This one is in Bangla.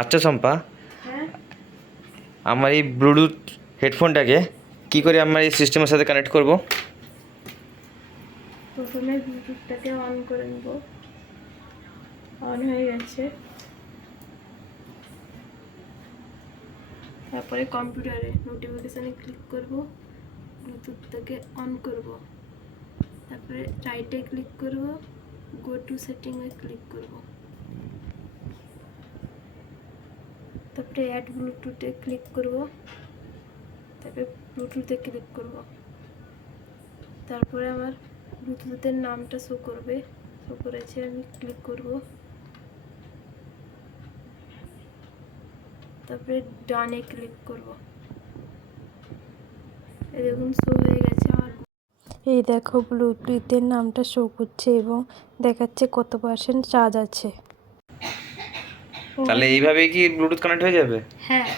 আচ্ছা শম্পা, হ্যাঁ, আমার এই ব্লুটুথ হেডফোনটাকে কি করে আমার এই সিস্টেমের সাথে কানেক্ট করব? প্রথমে ব্লুটুথটাকে অন করে নেব। অন হয়ে গেছে। তারপরে কম্পিউটারে নোটিফিকেশানে ক্লিক করব, ব্লুটুথটাকে অন করব। তারপরে রাইটে ক্লিক করব, গো টু সেটিংয়ে ক্লিক করব। তারপরে অ্যাড ব্লুটুথে ক্লিক করব। তারপরে ব্লুটুথে ক্লিক করব। তারপরে আমার ব্লুটুথের নামটা শো করবে, শো করেছে, আমি ক্লিক করব। তারপরে ডানে ক্লিক করব। এই দেখুন শো হয়ে গেছে আমার। এই দেখো ব্লুটুথের নামটা শো করছে এবং দেখাচ্ছে কত % চার্জ আছে। তাহলে এইভাবেই কি ব্লুটুথ কানেক্ট হয়ে যাবে? হ্যাঁ।